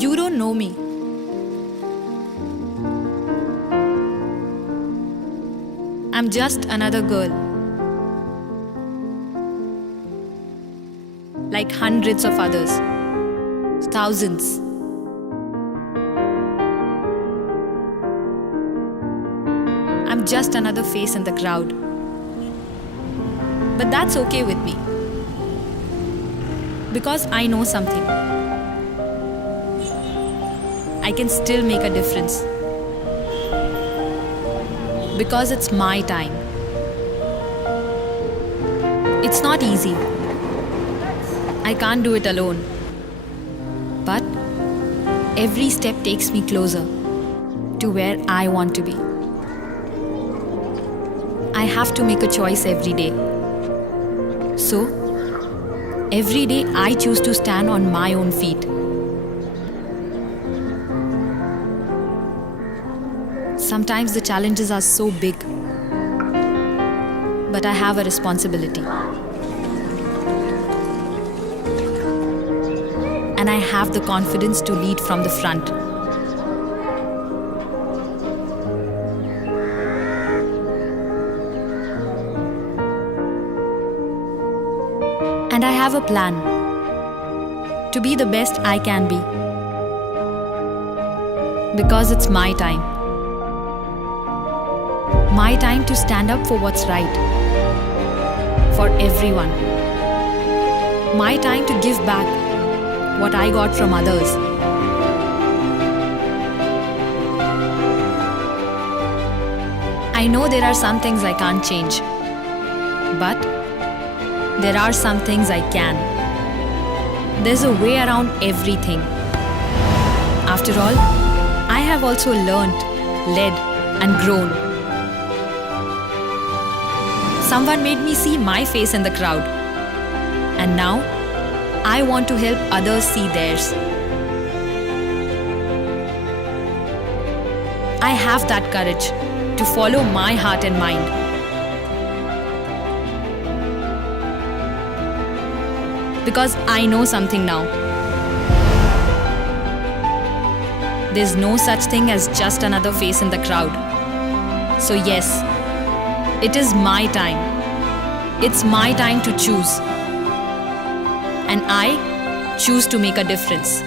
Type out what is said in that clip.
You don't know me. I'm just another girl. Like hundreds of others. Thousands. I'm just another face in the crowd. But that's okay with me. Because I know something. I can still make a difference. Because it's my time. It's not easy. I can't do it alone. But every step takes me closer to where I want to be. I have to make a choice every day. So, every day I choose to stand on my own feet. Sometimes the challenges are so big, but I have a responsibility. And I have the confidence to lead from the front. And I have a plan to be the best I can be. Because it's my time. My time to stand up for what's right. For everyone. My time to give back what I got from others. I know there are some things I can't change. But there are some things I can. There's a way around everything. After all, I have also learned, led, and grown. Someone made me see my face in the crowd. And now, I want to help others see theirs. I have that courage to follow my heart and mind. Because I know something now. There's no such thing as just another face in the crowd. So yes, it is my time. It's my time to choose. And I choose to make a difference.